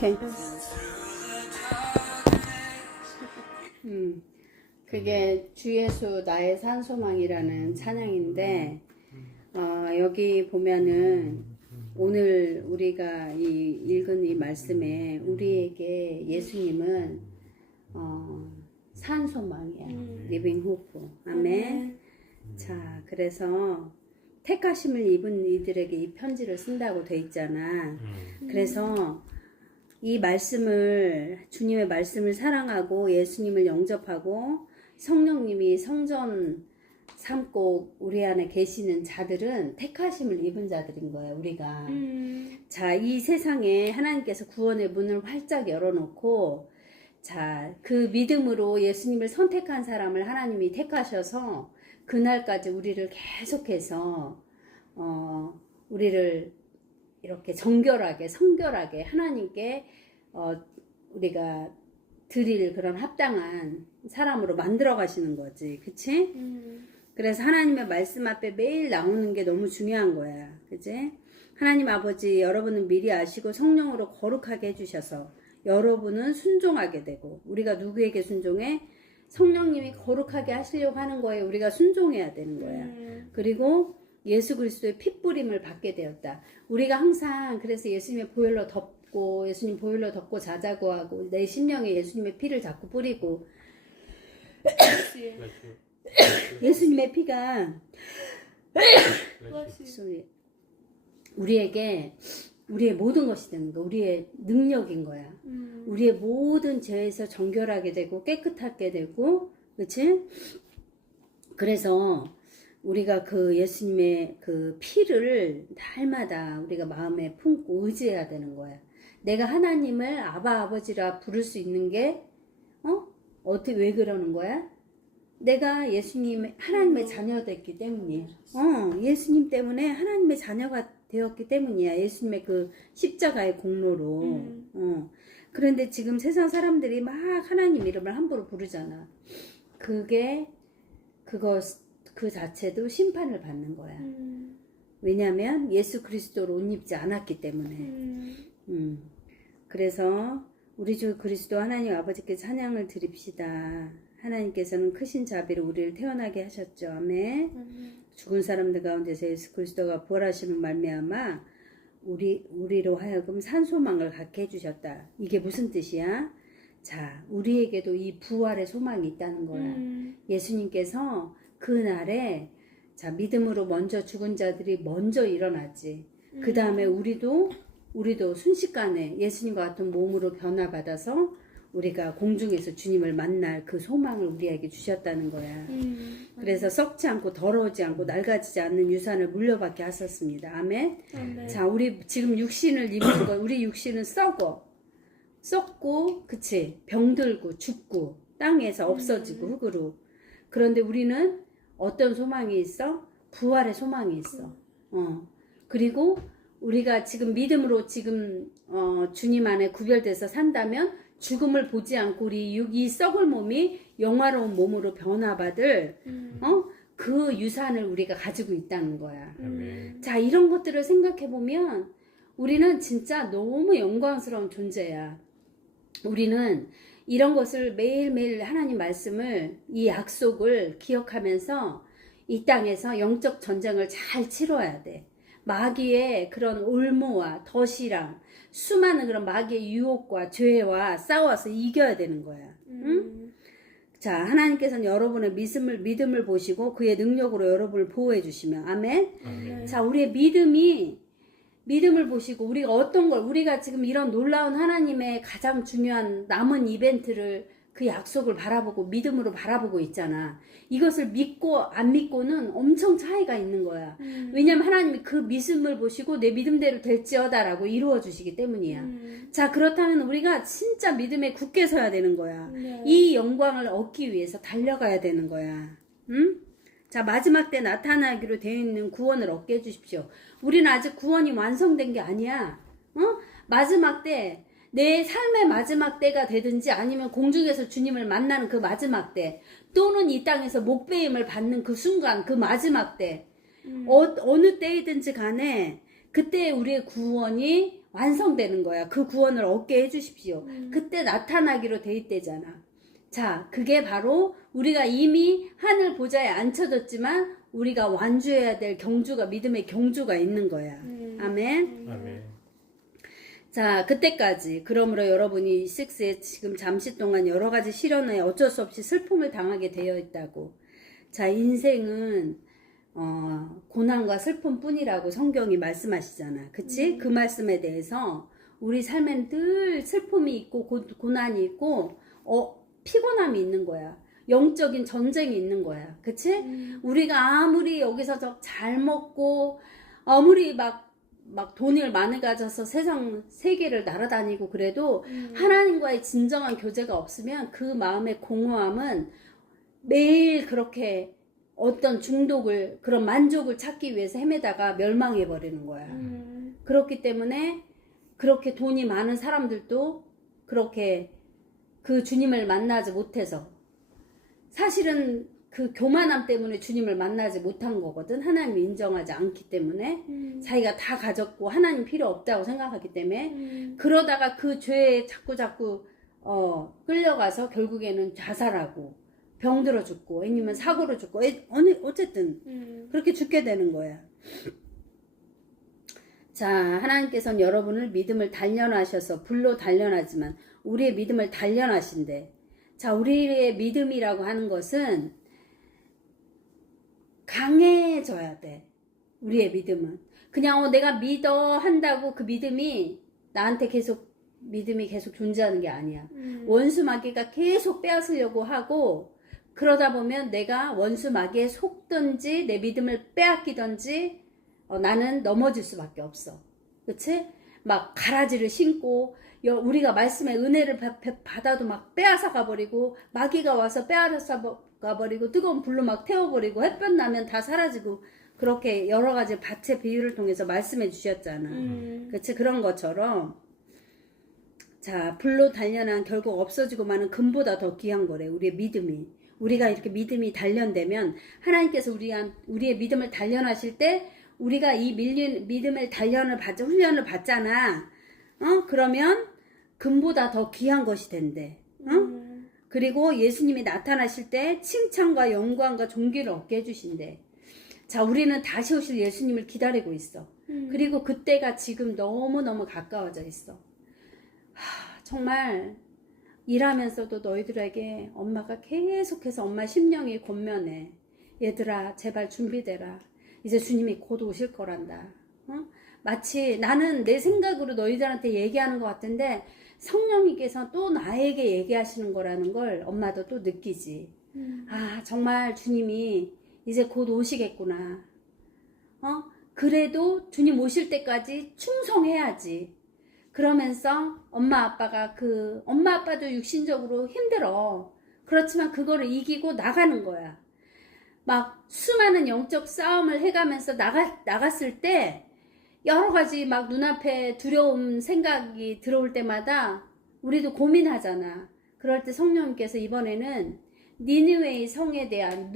오케이. 그게 주 예수 나의 산소망이라는 찬양인데, 여기 보면은 오늘 우리가 읽은 이 말씀에 우리에게 예수님은 산소망이야. 리빙 호프. 아멘. 자, 그래서 택하심을 입은 이들에게 이 편지를 쓴다고 돼 있잖아. 그래서 이 말씀을, 주님의 말씀을 사랑하고 예수님을 영접하고 성령님이 성전 삼고 우리 안에 계시는 자들은 택하심을 입은 자들인 거야, 우리가. 자, 이 세상에 하나님께서 구원의 문을 활짝 열어놓고, 자, 그 믿음으로 예수님을 선택한 사람을 하나님이 택하셔서 그날까지 우리를 계속해서 우리를 이렇게 정결하게 성결하게 하나님께 우리가 드릴 그런 합당한 사람으로 만들어 가시는 거지, 그치? 그래서 하나님의 말씀 앞에 매일 나오는 게 너무 중요한 거야, 그치? 하나님 아버지, 여러분은 미리 아시고 성령으로 거룩하게 해주셔서 여러분은 순종하게 되고, 우리가 누구에게 순종해? 성령님이 거룩하게 하시려고 하는 거에 우리가 순종해야 되는 거야. 그리고 예수 그리스도의 핏부림을 받게 되었다. 우리가 항상 그래서 예수님의 보혈로 덮고, 예수님 보혈로 덮고 자자고 하고, 내 심령에 예수님의 피를 자꾸 뿌리고, 예수님의 피가 우리에게 우리의 모든 것이 되는 거야. 우리의 능력인 거야. 우리의 모든 죄에서 정결하게 되고 깨끗하게 되고, 그치? 그래서 우리가 그 예수님의 그 피를 날마다 우리가 마음에 품고 의지해야 되는 거야. 내가 하나님을 아바 아버지라 부를 수 있는 게 어떻게 왜 그러는 거야? 내가 하나님의 자녀됐기 때문이야. 예수님 때문에 하나님의 자녀가 되었기 때문이야. 예수님의 그 십자가의 공로로. 그런데 지금 세상 사람들이 막 하나님 이름을 함부로 부르잖아. 그 자체도 심판을 받는 거야. 왜냐면 예수 그리스도로 옷 입지 않았기 때문에. 그래서 우리 주 그리스도 하나님 아버지께 찬양을 드립시다. 하나님께서는 크신 자비로 우리를 태어나게 하셨죠. 아멘. 죽은 사람들 가운데서 예수 그리스도가 부활하시는 말미암아 우리로 하여금 산소망을 갖게 해주셨다. 이게 무슨 뜻이야? 자, 우리에게도 이 부활의 소망이 있다는 거야. 예수님께서 그 날에 자, 믿음으로 먼저 죽은 자들이 먼저 일어났지. 그 다음에 우리도 순식간에 예수님과 같은 몸으로 변화받아서 우리가 공중에서 주님을 만날 그 소망을 우리에게 주셨다는 거야. 그래서 썩지 않고 더러우지 않고 낡아지지 않는 유산을 물려받게 하셨습니다. 아멘. 자, 우리 지금 육신을 입은 거, 우리 육신은 썩고, 그치? 병들고 죽고 땅에서 없어지고 흙으로. 그런데 우리는 어떤 소망이 있어? 부활의 소망이 있어. 그리고 우리가 지금 믿음으로 지금 주님 안에 구별돼서 산다면 죽음을 보지 않고 우리 이 썩을 몸이 영화로운 몸으로 변화받을 그 유산을 우리가 가지고 있다는 거야. 자, 이런 것들을 생각해 보면 우리는 진짜 너무 영광스러운 존재야. 우리는 이런 것을 매일매일 하나님 말씀을, 이 약속을 기억하면서 이 땅에서 영적 전쟁을 잘 치러야 돼. 마귀의 그런 올무와 덫이랑 수많은 그런 마귀의 유혹과 죄와 싸워서 이겨야 되는 거야. 응? 자, 하나님께서는 여러분의 믿음을 보시고 그의 능력으로 여러분을 보호해 주시며, 아멘. 자, 우리의 믿음을 보시고 우리가 지금 이런 놀라운 하나님의 가장 중요한 남은 이벤트를, 그 약속을 바라보고 믿음으로 바라보고 있잖아. 이것을 믿고 안 믿고는 엄청 차이가 있는 거야. 왜냐면 하나님이 그 믿음을 보시고 내 믿음대로 될지어다라고 이루어 주시기 때문이야. 자, 그렇다면 우리가 진짜 믿음에 굳게 서야 되는 거야. 이 영광을 얻기 위해서 달려가야 되는 거야. 자, 마지막 때 나타나기로 되어 있는 구원을 얻게 해주십시오. 우리는 아직 구원이 완성된 게 아니야. 마지막 때, 내 삶의 마지막 때가 되든지 아니면 공중에서 주님을 만나는 그 마지막 때, 또는 이 땅에서 목배임을 받는 그 순간, 그 마지막 때, 어느 때이든지 간에 그때 우리의 구원이 완성되는 거야. 그 구원을 얻게 해주십시오. 그때 나타나기로 돼 있대잖아. 자, 그게 바로 우리가 이미 하늘 보좌에 앉혀졌지만 우리가 완주해야 될 경주가, 믿음의 경주가 있는 거야. 아멘. 아멘. 자, 그때까지 그러므로 여러분이 6에 지금 잠시 동안 여러 가지 시련에 어쩔 수 없이 슬픔을 당하게 되어 있다고. 자, 인생은 고난과 슬픔뿐이라고 성경이 말씀하시잖아. 그치? 그 말씀에 대해서 우리 삶엔 늘 슬픔이 있고 고난이 있고 피곤함이 있는 거야. 영적인 전쟁이 있는 거야. 그치? 우리가 아무리 여기서 잘 먹고 아무리 막 돈을 많이 가져서 세계를 날아다니고 그래도 하나님과의 진정한 교제가 없으면 그 마음의 공허함은 매일 그렇게 어떤 중독을, 그런 만족을 찾기 위해서 헤매다가 멸망해 버리는 거야. 그렇기 때문에 그렇게 돈이 많은 사람들도 그렇게 그 주님을 만나지 못해서, 사실은 그 교만함 때문에 주님을 만나지 못한 거거든. 하나님이 인정하지 않기 때문에. 자기가 다 가졌고 하나님 필요 없다고 생각하기 때문에. 그러다가 그 죄에 자꾸 끌려가서 결국에는 자살하고 병들어 죽고 아니면 사고로 죽고 어쨌든 그렇게 죽게 되는 거야. 자, 하나님께서는 여러분을 믿음을 단련하셔서 불로 단련하지만 우리의 믿음을 단련하신대. 자, 우리의 믿음이라고 하는 것은 강해져야 돼. 우리의 믿음은 그냥 내가 믿어 한다고 그 믿음이 나한테 믿음이 계속 존재하는 게 아니야. 원수 마귀가 계속 빼앗으려고 하고, 그러다 보면 내가 원수 마귀에 속든지 내 믿음을 빼앗기든지 나는 넘어질 수밖에 없어. 그치? 막 가라지를 신고 우리가 말씀의 은혜를 받아도 막 빼앗아 가버리고, 마귀가 와서 빼앗아 가버리고, 뜨거운 불로 막 태워버리고, 햇볕 나면 다 사라지고, 그렇게 여러 가지 밭의 비유를 통해서 말씀해 주셨잖아. 그치? 그런 것처럼, 자, 불로 단련한 결국 없어지고 마는 금보다 더 귀한 거래. 우리의 믿음이. 우리가 이렇게 믿음이 단련되면 하나님께서 우리의 믿음을 단련하실 때 우리가 이 믿음을 훈련을 받잖아. 그러면 금보다 더 귀한 것이 된대. 그리고 예수님이 나타나실 때 칭찬과 영광과 존귀를 얻게 해주신대. 자, 우리는 다시 오실 예수님을 기다리고 있어. 그리고 그때가 지금 너무너무 가까워져 있어. 정말 일하면서도 너희들에게 엄마가 계속해서 엄마 심령이 권면해. 얘들아, 제발 준비되라. 이제 주님이 곧 오실 거란다. 마치 나는 내 생각으로 너희들한테 얘기하는 것 같은데 성령님께서 또 나에게 얘기하시는 거라는 걸 엄마도 또 느끼지. 아, 정말 주님이 이제 곧 오시겠구나. 그래도 주님 오실 때까지 충성해야지. 그러면서 엄마 아빠도 육신적으로 힘들어. 그렇지만 그거를 이기고 나가는 거야. 막 수많은 영적 싸움을 해가면서 나갔을 때 여러 가지 막 눈앞에 두려움 생각이 들어올 때마다 우리도 고민하잖아. 그럴 때 성령님께서 이번에는 니느웨이 성에 대한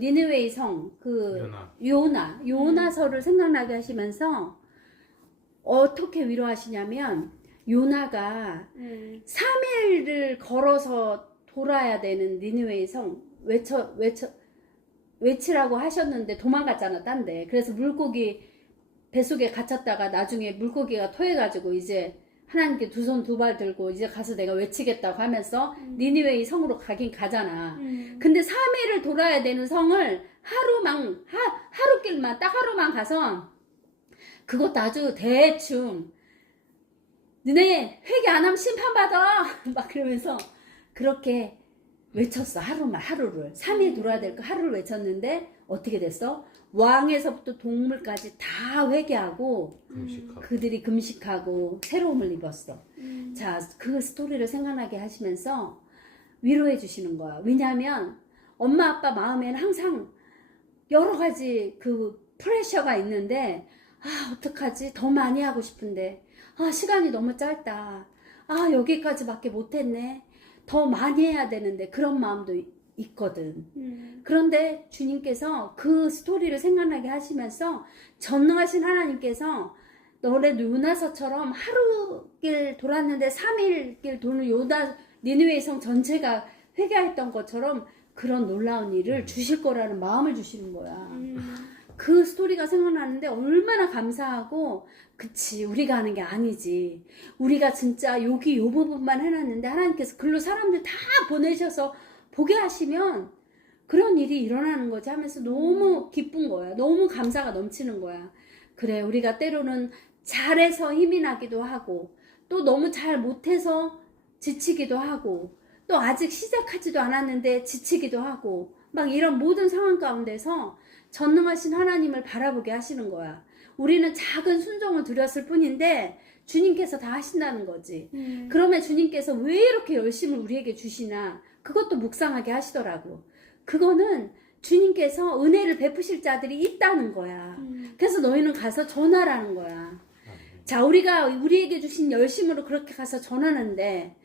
니느웨이 성, 요나서를 생각나게 하시면서 어떻게 위로하시냐면, 요나가 3일을 걸어서 돌아야 되는 니느웨이 성 외치라고 하셨는데 도망갔잖아, 딴데. 그래서 물고기 뱃속에 갇혔다가 나중에 물고기가 토해가지고 이제 하나님께 두 손 두 발 들고 이제 가서 내가 외치겠다고 하면서 니느웨이 성으로 가긴 가잖아. 근데 3일을 돌아야 되는 성을 하루길만 딱 하루만 가서, 그것도 아주 대충 너네 회개 안 하면 심판받아 막 그러면서 그렇게 외쳤어. 하루를 3일 돌아야 될 거 하루를 외쳤는데 어떻게 됐어? 왕에서부터 동물까지 다 회개하고 그들이 금식하고 새로움을 입었어. 자, 그 스토리를 생각나게 하시면서 위로해 주시는 거야. 왜냐하면 엄마 아빠 마음에는 항상 여러 가지 그 프레셔가 있는데, 어떡하지? 더 많이 하고 싶은데, 시간이 너무 짧다. 여기까지밖에 못했네. 더 많이 해야 되는데, 그런 마음도 있거든. 그런데 주님께서 그 스토리를 생각나게 하시면서 전능하신 하나님께서 너네 요나서처럼 하루 길 돌았는데 3일 길 도는 니느웨의 성 전체가 회개했던 것처럼 그런 놀라운 일을 주실 거라는 마음을 주시는 거야. 그 스토리가 생각나는데 얼마나 감사하고, 그치, 우리가 하는 게 아니지. 우리가 진짜 여기 요 부분만 해놨는데 하나님께서 글로 사람들 다 보내셔서 보게 하시면 그런 일이 일어나는 거지 하면서 너무 기쁜 거야. 너무 감사가 넘치는 거야. 그래, 우리가 때로는 잘해서 힘이 나기도 하고, 또 너무 잘 못해서 지치기도 하고, 또 아직 시작하지도 않았는데 지치기도 하고, 막 이런 모든 상황 가운데서 전능하신 하나님을 바라보게 하시는 거야. 우리는 작은 순종을 드렸을 뿐인데 주님께서 다 하신다는 거지. 그러면 주님께서 왜 이렇게 열심을 우리에게 주시나, 그것도 묵상하게 하시더라고. 그거는 주님께서 은혜를 베푸실 자들이 있다는 거야. 그래서 너희는 가서 전하라는 거야. 자, 우리가 우리에게 주신 열심으로 그렇게 가서 전하는데,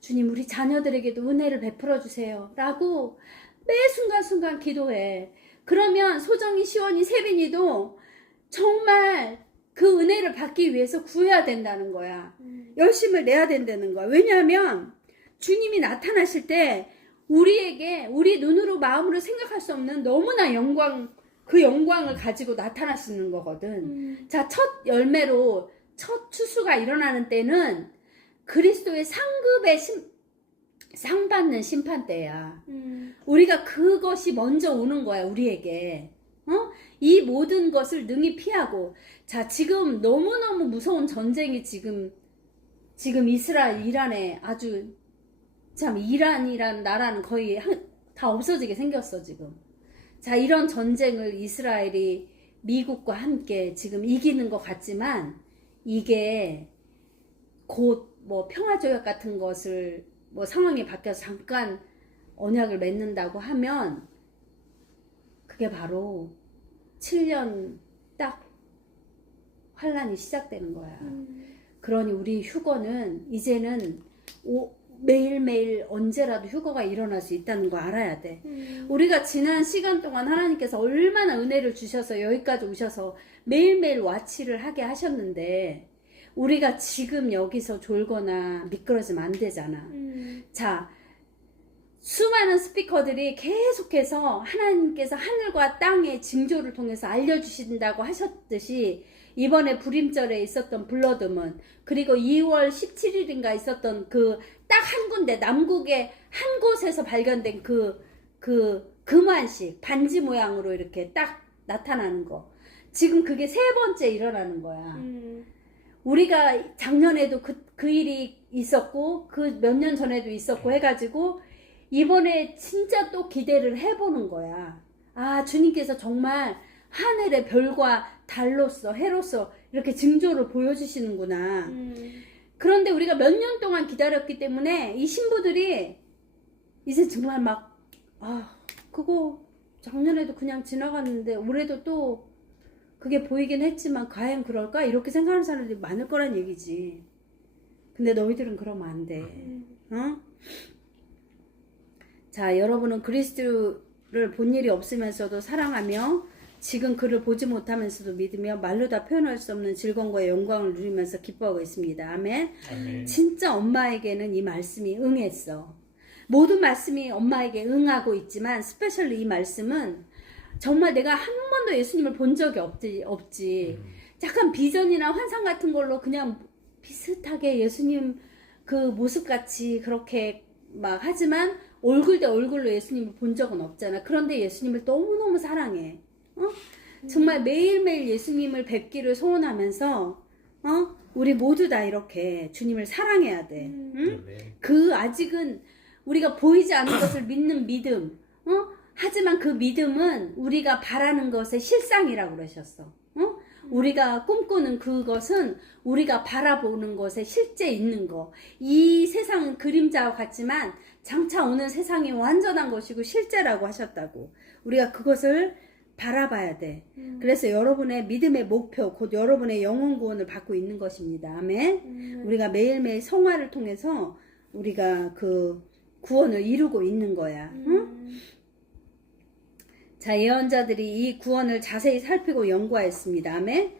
주님, 우리 자녀들에게도 은혜를 베풀어 주세요 라고 매 순간순간 기도해. 그러면 소정이, 시원이, 세빈이도 정말 그 은혜를 받기 위해서 구해야 된다는 거야. 열심을 내야 된다는 거야. 왜냐하면 주님이 나타나실 때 우리에게 우리 눈으로 마음으로 생각할 수 없는 너무나 그 영광을 가지고 나타나시는 거거든. 자, 첫 열매로 첫 추수가 일어나는 때는 그리스도의 상급의 상 받는 심판 때야. 우리가 그것이 먼저 오는 거야, 우리에게. 이 모든 것을 능히 피하고. 자, 지금 너무너무 무서운 전쟁이 지금 이스라엘, 이란에 아주, 참, 이란이란 나라는 거의 다 없어지게 생겼어, 지금. 자, 이런 전쟁을 이스라엘이 미국과 함께 지금 이기는 것 같지만, 이게 곧 뭐 평화조약 같은 것을 뭐 상황이 바뀌어서 잠깐 언약을 맺는다고 하면 그게 바로 7년 딱 환란이 시작되는 거야. 그러니 우리 휴거는 이제는 매일매일 언제라도 휴거가 일어날 수 있다는 거 알아야 돼. 우리가 지난 시간 동안 하나님께서 얼마나 은혜를 주셔서 여기까지 오셔서 매일매일 와치를 하게 하셨는데, 우리가 지금 여기서 졸거나 미끄러지면 안 되잖아. 자, 수많은 스피커들이 계속해서 하나님께서 하늘과 땅의 징조를 통해서 알려주신다고 하셨듯이, 이번에 불임절에 있었던 블러드문, 그리고 2월 17일인가 있었던 그 딱 한 군데, 남국의 한 곳에서 발견된 그 금환식 반지 모양으로 이렇게 딱 나타나는 거, 지금 그게 3번째 일어나는 거야. 우리가 작년에도 그 일이 있었고, 그 몇 년 전에도 있었고 해가지고 이번에 진짜 또 기대를 해보는 거야. 아, 주님께서 정말 하늘의 별과 달로서, 해로서 이렇게 징조를 보여주시는구나. 그런데 우리가 몇 년 동안 기다렸기 때문에 이 신부들이 이제 정말 막, 그거 작년에도 그냥 지나갔는데 올해도 또 그게 보이긴 했지만 과연 그럴까? 이렇게 생각하는 사람들이 많을 거란 얘기지. 근데 너희들은 그러면 안 돼. 자, 여러분은 그리스도를 본 일이 없으면서도 사랑하며 지금 그를 보지 못하면서도 믿으며 말로 다 표현할 수 없는 즐거움과 영광을 누리면서 기뻐하고 있습니다. 아멘. 아멘. 진짜 엄마에게는 이 말씀이 응했어. 모든 말씀이 엄마에게 응하고 있지만 스페셜리 이 말씀은 정말 내가 한 번도 예수님을 본 적이 없지. 약간 비전이나 환상 같은 걸로 그냥 비슷하게 예수님 그 모습같이 그렇게 막 하지만 얼굴 대 얼굴로 예수님을 본 적은 없잖아. 그런데 예수님을 너무너무 사랑해. 정말 매일매일 예수님을 뵙기를 소원하면서 우리 모두 다 이렇게 주님을 사랑해야 돼. 그 아직은 우리가 보이지 않는 것을 믿는 믿음. 하지만 그 믿음은 우리가 바라는 것의 실상이라고 그러셨어. 우리가 꿈꾸는 그것은 우리가 바라보는 것에 실제 있는 거. 이 세상은 그림자와 같지만 장차 오는 세상이 완전한 것이고 실제라고 하셨다고. 우리가 그것을 바라봐야 돼. 그래서 여러분의 믿음의 목표, 곧 여러분의 영혼 구원을 받고 있는 것입니다. 아멘. 우리가 매일매일 성화를 통해서 우리가 그 구원을 이루고 있는 거야. 자, 예언자들이 이 구원을 자세히 살피고 연구하였습니다. 아멘.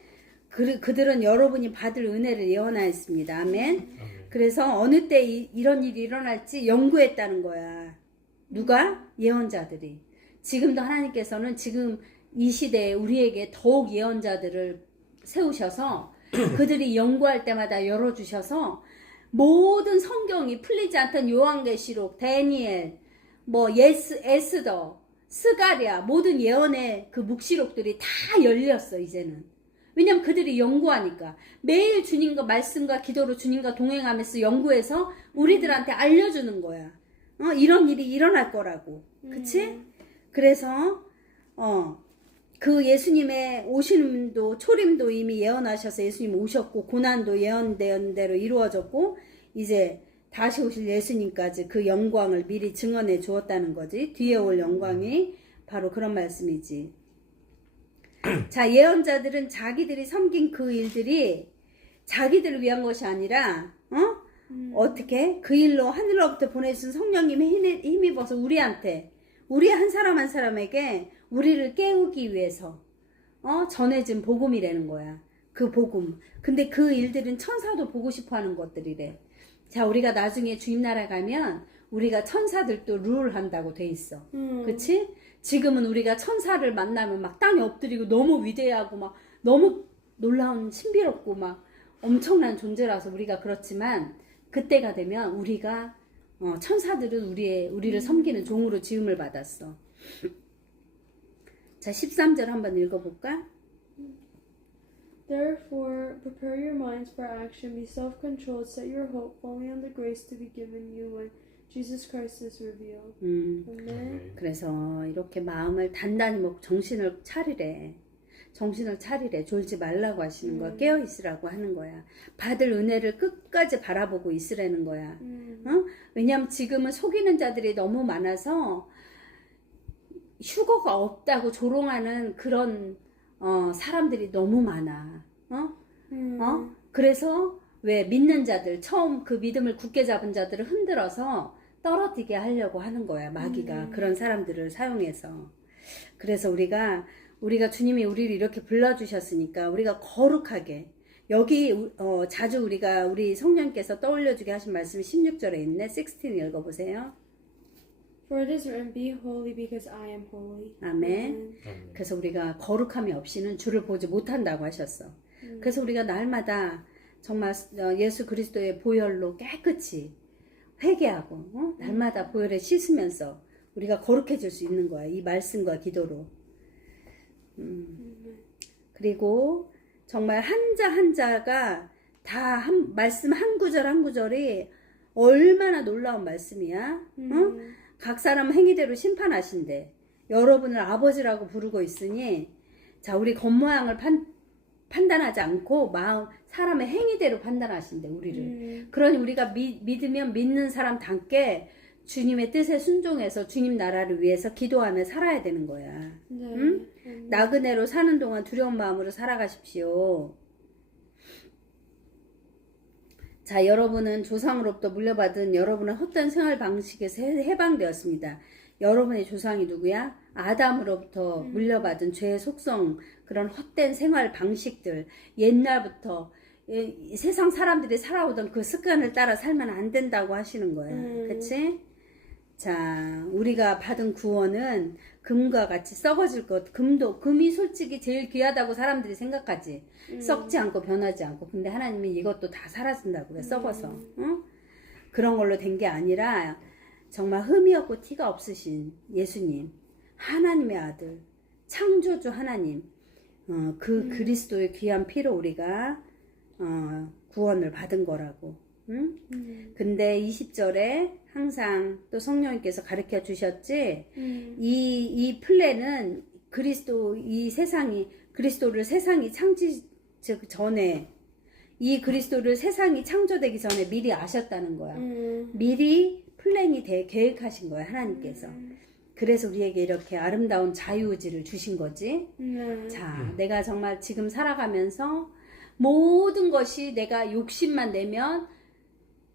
그들은 여러분이 받을 은혜를 예언하였습니다. 아멘. 그래서 어느 때 이런 일이 일어날지 연구했다는 거야. 누가? 예언자들이. 지금도 하나님께서는 지금 이 시대에 우리에게 더욱 예언자들을 세우셔서 그들이 연구할 때마다 열어주셔서 모든 성경이 풀리지 않던 요한계시록, 다니엘, 에스더, 스가랴 모든 예언의 그 묵시록들이 다 열렸어 이제는. 왜냐면 그들이 연구하니까 매일 주님과 말씀과 기도로 주님과 동행하면서 연구해서 우리들한테 알려주는 거야. 이런 일이 일어날 거라고. 그치? 그래서 그 예수님의 오심도 초림도 이미 예언하셔서 예수님 오셨고 고난도 예언된 대로 이루어졌고 이제 다시 오실 예수님까지 그 영광을 미리 증언해 주었다는 거지. 뒤에 올 영광이 바로 그런 말씀이지. 자, 예언자들은 자기들이 섬긴 그 일들이 자기들을 위한 것이 아니라 어떻게 그 일로 하늘로부터 보내주신 성령님의 힘입어서 우리한테 우리 한 사람 한 사람에게 우리를 깨우기 위해서 전해진 복음이라는 거야. 그 복음. 근데 그 일들은 천사도 보고 싶어하는 것들이래. 자, 우리가 나중에 주님 나라 가면 우리가 천사들도 룰한다고 돼 있어. 그치? 지금은 우리가 천사를 만나면 막 땅에 엎드리고 너무 위대하고 막 너무 놀라운 신비롭고 막 엄청난 존재라서 우리가 그렇지만 그때가 되면 우리가 천사들은 우리를 섬기는 종으로 지음을 받았어. 자, 13절 한번 읽어볼까? Therefore, prepare your minds for action, be self-controlled, set your hope fully on the grace to be given you when Jesus Christ is revealed. Amen. 그래서 이렇게 마음을 단단히 먹고 정신을 차리래. 졸지 말라고 하시는 거야. 깨어 있으라고 하는 거야. 받을 은혜를 끝까지 바라보고 있으라는 거야. 왜냐면 지금은 속이는 자들이 너무 많아서 휴거가 없다고 조롱하는 그런 사람들이 너무 많아. 그래서 왜 믿는 자들 처음 그 믿음을 굳게 잡은 자들을 흔들어서 떨어지게 하려고 하는 거야. 마귀가 그런 사람들을 사용해서. 그래서 우리가 주님이 우리를 이렇게 불러주셨으니까 우리가 거룩하게 여기 자주 우리 성령께서 떠올려주게 하신 말씀이 16절에 있네. 16 읽어보세요. For it is written, be holy because I am holy. 아멘. 그래서 우리가 거룩함이 없이는 주를 보지 못한다고 하셨어. 그래서 우리가 날마다 정말 예수 그리스도의 보혈로 깨끗이 회개하고 날마다 보혈에 씻으면서 우리가 거룩해질 수 있는 거야. 이 말씀과 기도로. 그리고 정말 한자 한자가 다 말씀 한 구절 한 구절이 얼마나 놀라운 말씀이야. 각 사람 행위대로 심판하신대. 여러분을 아버지라고 부르고 있으니 자, 우리 겉모양을 판단하지 않고 사람의 행위대로 판단하신대 우리를. 그러니 우리가 믿으면 믿는 사람답게 주님의 뜻에 순종해서 주님 나라를 위해서 기도하며 살아야 되는 거야. 응? 나그네로 사는 동안 두려운 마음으로 살아가십시오. 자, 여러분은 조상으로부터 물려받은 여러분의 헛된 생활 방식에서 해방되었습니다. 여러분의 조상이 누구야? 아담으로부터 물려받은 죄의 속성, 그런 헛된 생활 방식들, 옛날부터 세상 사람들이 살아오던 그 습관을 따라 살면 안 된다고 하시는 거야. 그치? 자, 우리가 받은 구원은 금과 같이 썩어질 것. 금이 솔직히 제일 귀하다고 사람들이 생각하지. 썩지 않고 변하지 않고. 근데 하나님이 이것도 다 사라진다고 그래, 썩어서. 그런 걸로 된 게 아니라 정말 흠이 없고 티가 없으신 예수님, 하나님의 아들, 창조주 하나님, 그리스도의 귀한 피로 우리가 구원을 받은 거라고. 근데 20절에 항상 또 성령님께서 가르쳐 주셨지. 이 플랜은 그리스도를 세상이 전에, 이 그리스도를 세상이 창조되기 전에 미리 아셨다는 거야. 미리 플랜이 계획하신 거야, 하나님께서. 그래서 우리에게 이렇게 아름다운 자유의지를 주신 거지. 자, 내가 정말 지금 살아가면서 모든 것이 내가 욕심만 내면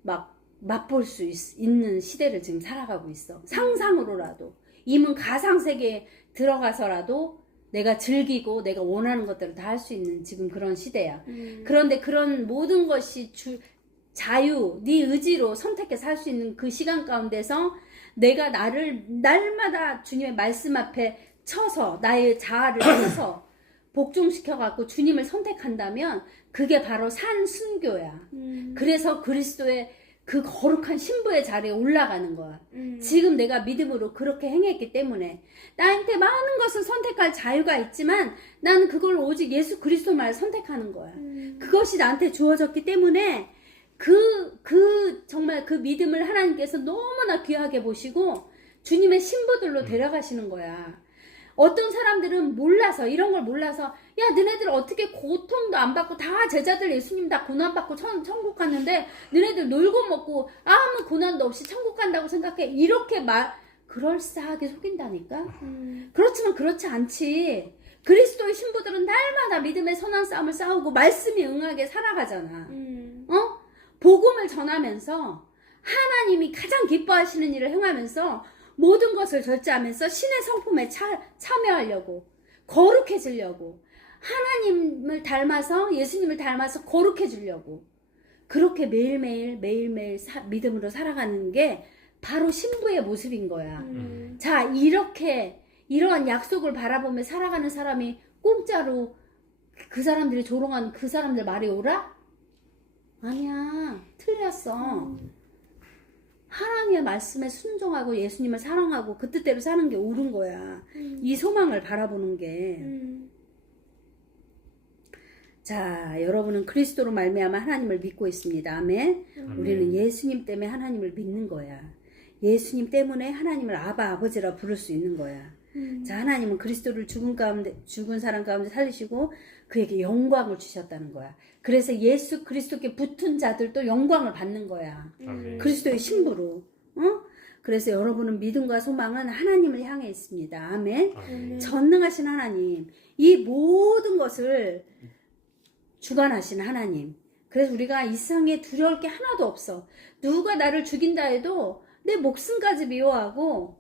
막 맛볼 수 있는 시대를 지금 살아가고 있어. 상상으로라도 임은 가상세계에 들어가서라도 내가 즐기고 내가 원하는 것들을 다 할 수 있는 지금 그런 시대야. 그런데 그런 모든 것이 자유, 네 의지로 선택해서 할 수 있는 그 시간 가운데서 내가 나를 날마다 주님의 말씀 앞에 쳐서 나의 자아를 쳐서 복종시켜갖고 주님을 선택한다면 그게 바로 산 순교야. 그래서 그리스도의 그 거룩한 신부의 자리에 올라가는 거야. 지금 내가 믿음으로 그렇게 행했기 때문에 나한테 많은 것을 선택할 자유가 있지만 나는 그걸 오직 예수 그리스도만을 선택하는 거야. 그것이 나한테 주어졌기 때문에 정말 그 믿음을 하나님께서 너무나 귀하게 보시고 주님의 신부들로 데려가시는 거야. 어떤 사람들은 몰라서, 이런 걸 몰라서, 야, 너네들 어떻게 고통도 안 받고, 다 제자들 예수님 다 고난받고 천국 갔는데, 너네들 놀고 먹고, 아무 고난도 없이 천국 간다고 생각해. 이렇게 그럴싸하게 속인다니까? 그렇지만 그렇지 않지. 그리스도의 신부들은 날마다 믿음의 선한 싸움을 싸우고, 말씀이 응하게 살아가잖아. 복음을 전하면서, 하나님이 가장 기뻐하시는 일을 행하면서, 모든 것을 절제하면서 신의 성품에 참여하려고, 거룩해지려고, 하나님을 닮아서, 예수님을 닮아서 거룩해지려고, 그렇게 매일매일 믿음으로 살아가는 게 바로 신부의 모습인 거야. 자, 이러한 약속을 바라보며 살아가는 사람이 공짜로 그 사람들이 조롱하는 그 사람들 말이 옳아? 아니야, 틀렸어. 하나님의 말씀에 순종하고 예수님을 사랑하고 그 뜻대로 사는 게 옳은 거야. 이 소망을 바라보는 게. 자, 여러분은 그리스도로 말미암아 하나님을 믿고 있습니다. 아멘. 우리는 예수님 때문에 하나님을 믿는 거야. 예수님 때문에 하나님을 아버지라 부를 수 있는 거야. 자, 하나님은 그리스도를 죽은 사람 가운데 살리시고 그에게 영광을 주셨다는 거야. 그래서 예수 그리스도께 붙은 자들도 영광을 받는 거야. 그리스도의 신부로. 그래서 여러분은 믿음과 소망은 하나님을 향해 있습니다. 아멘. 전능하신 하나님, 이 모든 것을 주관하신 하나님. 그래서 우리가 이 세상에 두려울 게 하나도 없어. 누가 나를 죽인다 해도 내 목숨까지 미워하고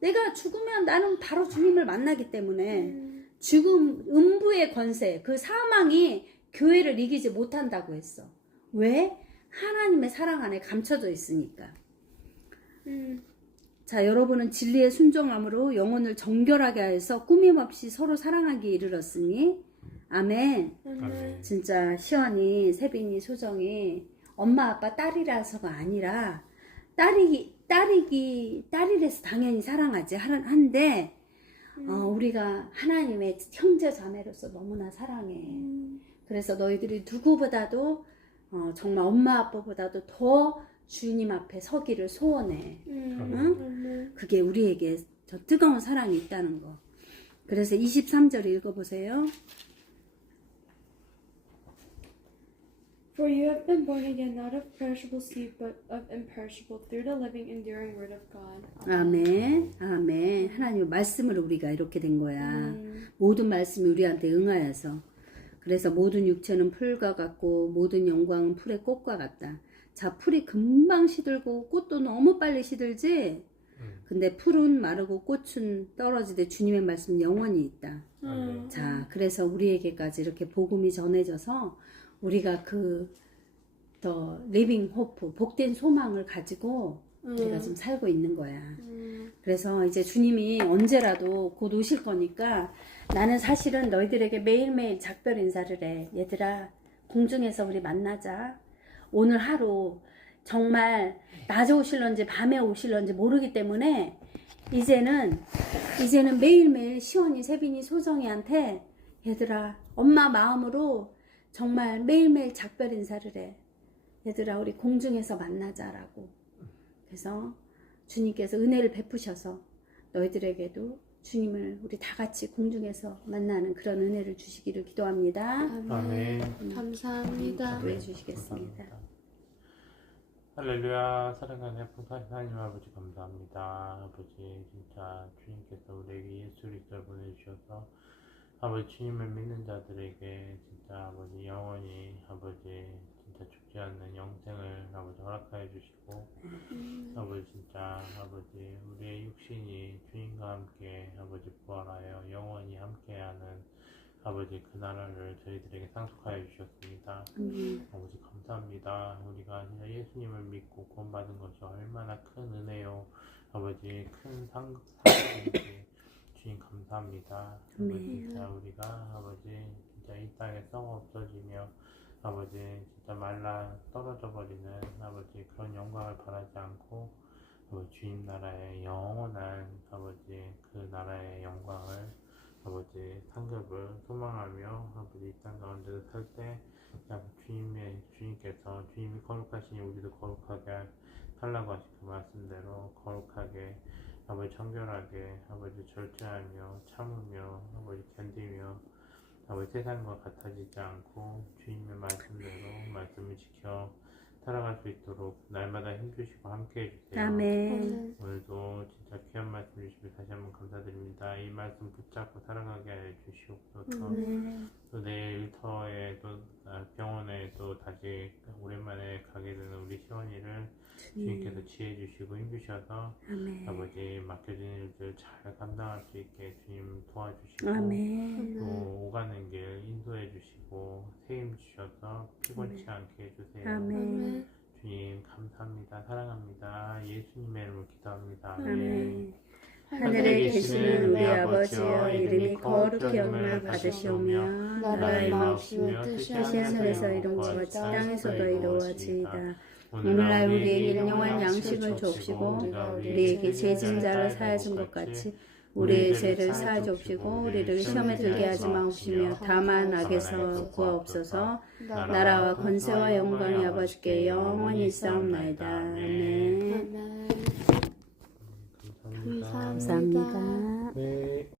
내가 죽으면 나는 바로 주님을 만나기 때문에 죽음, 음부의 권세, 그 사망이 교회를 이기지 못한다고 했어. 왜? 하나님의 사랑 안에 감춰져 있으니까. 자, 여러분은 진리의 순종함으로 영혼을 정결하게 하여서 꾸밈없이 서로 사랑하기에 이르렀으니 아멘. 진짜 시원이, 세빈이, 소정이 엄마 아빠 딸이라서가 아니라 딸이라서 당연히 사랑하지 한데 우리가 하나님의 형제 자매로서 너무나 사랑해. 그래서 너희들이 누구보다도 정말 엄마 아빠보다도 더 주님 앞에 서기를 소원해. 응? 그게 우리에게 저 뜨거운 사랑이 있다는 거. 그래서 23절 읽어보세요. For you have been born again, not of perishable seed, but of imperishable, through the living, enduring word of God. 아멘. 아멘. 하나님의 말씀으로 우리가 이렇게 된 거야. 모든 말씀이 우리한테 응하여서. 그래서 모든 육체는 풀과 같고 모든 영광은 풀의 꽃과 같다. 자, 풀이 금방 시들고 꽃도 너무 빨리 시들지? 근데 풀은 마르고 꽃은 떨어지되 주님의 말씀 영원히 있다. 자, 그래서 우리에게까지 이렇게 복음이 전해져서 우리가 더 리빙 호프, 복된 소망을 가지고 우리가 지금 살고 있는 거야. 그래서 이제 주님이 언제라도 곧 오실 거니까 나는 사실은 너희들에게 매일매일 작별 인사를 해. 얘들아, 공중에서 우리 만나자. 오늘 하루 정말 낮에 오실런지 밤에 오실런지 모르기 때문에 이제는 매일매일 시원이, 세빈이, 소정이한테 얘들아, 엄마 마음으로 정말 매일매일 작별 인사를 해. 얘들아, 우리 공중에서 만나자라고. 그래서 주님께서 은혜를 베푸셔서 너희들에게도 주님을 우리 다 같이 공중에서 만나는 그런 은혜를 주시기를 기도합니다. 아멘. 감사합니다. 기도해 주시겠습니다. 할렐루야. 사랑하는 풍성하신 하나님 아버지 감사합니다. 아버지 진짜 주님께서 우리에게 예수 그리스도를 보내주셔서 아버지 주님을 믿는 자들에게 진짜 아버지 영원히 아버지 진짜 죽지 않는 영생을 아버지 허락하여 주시고 아버지 진짜 아버지 우리의 육신이 주님과 함께 아버지 부활하여 영원히 함께하는 아버지 그 나라를 저희들에게 상속하여 주셨습니다. 아버지 감사합니다. 우리가 진짜 예수님을 믿고 구원받은 것이 얼마나 큰 은혜요. 아버지 큰 상급인지 주님 감사합니다. 아버지 진짜 우리가 아버지 진짜 이 땅에 썩어 없어지며 아버지 진짜 말라 떨어져 버리는 아버지 그런 영광을 바라지 않고 아버지 주님 나라의 영원한 아버지 그 나라의 영광을 아버지 상급을 소망하며 아버지 이 땅 가운데 살 때 주님께서 주님이 거룩하시니 우리도 거룩하게 살라고 하신 그 말씀대로 거룩하게 아버지 정결하게 아버지 절제하며 참으며 아버지 견디며 아버지 세상과 같아지지 않고 주님의 말씀대로 말씀을 지켜 살아갈 수 있도록 날마다 힘주시고 함께 해주세요. 아멘. 오늘도 진짜 귀한 말씀 주시고 다시 한번 감사드립니다. 이 말씀 붙잡고 살아가게 해 주시옵소서. 또 내일 일터에 또 병원에 또 다시 오랜만에 가게 되는 우리 시원이를 주님께서 지혜 주시고 힘주셔서 아멘. 아버지 맡겨진 일들 잘 감당할 수 있게 주님 도와주시고 아멘. 또 오가는 길 인도해 주시고 세임 주셔서 피곤치 않게 해주세요. 아멘. 주님 감사합니다. 사랑합니다. 예수님의 이름으로 기도합니다. 아멘. 하늘에 계시는 우리 아버지여 이름이 거룩히 여김을 받으시오며 나라의 마옵시며 뜻이 하늘에서 이룬 것 같이 땅에서도 이루어지이다. 오늘날 우리에게 일용할 양식을 주옵시고 우리에게 죄진 자를 사하여 준 것 같이 우리의 죄를 사하여 주옵시고 우리를 시험에 들게 하지 마옵시며 다만 악에서 구하옵소서. 나라와 권세와 영광이 아버지께 영원히 있사옵나이다. 아멘. 감사합니다. 감사합니다. 네.